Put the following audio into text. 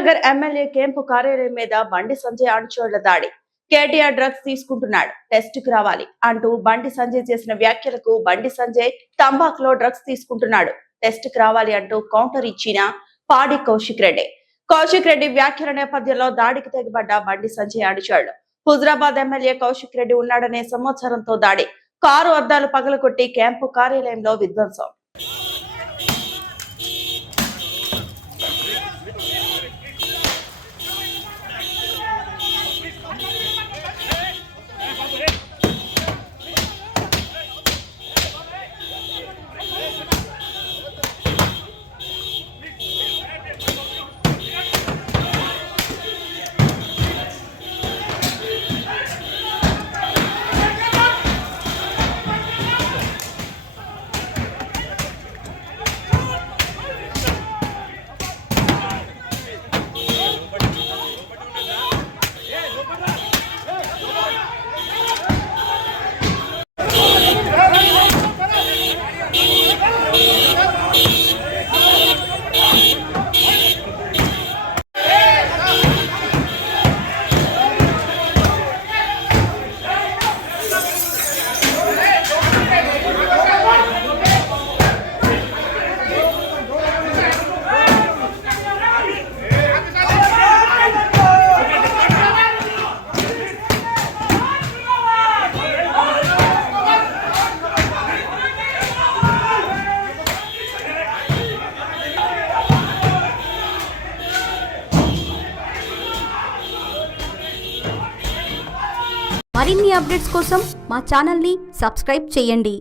Karimnagar MLA కేంపు కార్యాలయం మీద బండి సంజయ్ అనుచరుల దాడి. కేటీఆర్ డ్రగ్స్ తీసుకుంటున్నాడు, టెస్ట్ కు రావాలి అంటూ బండి సంజయ్ చేసిన వ్యాఖ్యలకు బండి సంజయ్ తంబాకులో డ్రగ్స్ తీసుకుంటున్నాడు, టెస్ట్ కు రావాలి అంటూ కౌంటర్ ఇచ్చిన పాడి కౌశిక్ రెడ్డి. కౌశిక్ రెడ్డి వ్యాఖ్యల నేపథ్యంలో దాడికి తెగబడ్డ బండి సంజయ్ అనుచరులు. హుజరాబాద్ ఎమ్మెల్యే కౌశిక్ రెడ్డి ఉన్నాడనే సమాచారంతో దాడి. కారు అద్దాలు పగలగొట్టి క్యాంపు కార్యాలయంలో విధ్వంసం. మరిన్ని అప్డేట్స్ కోసం మా ఛానల్ని సబ్స్క్రైబ్ చేయండి.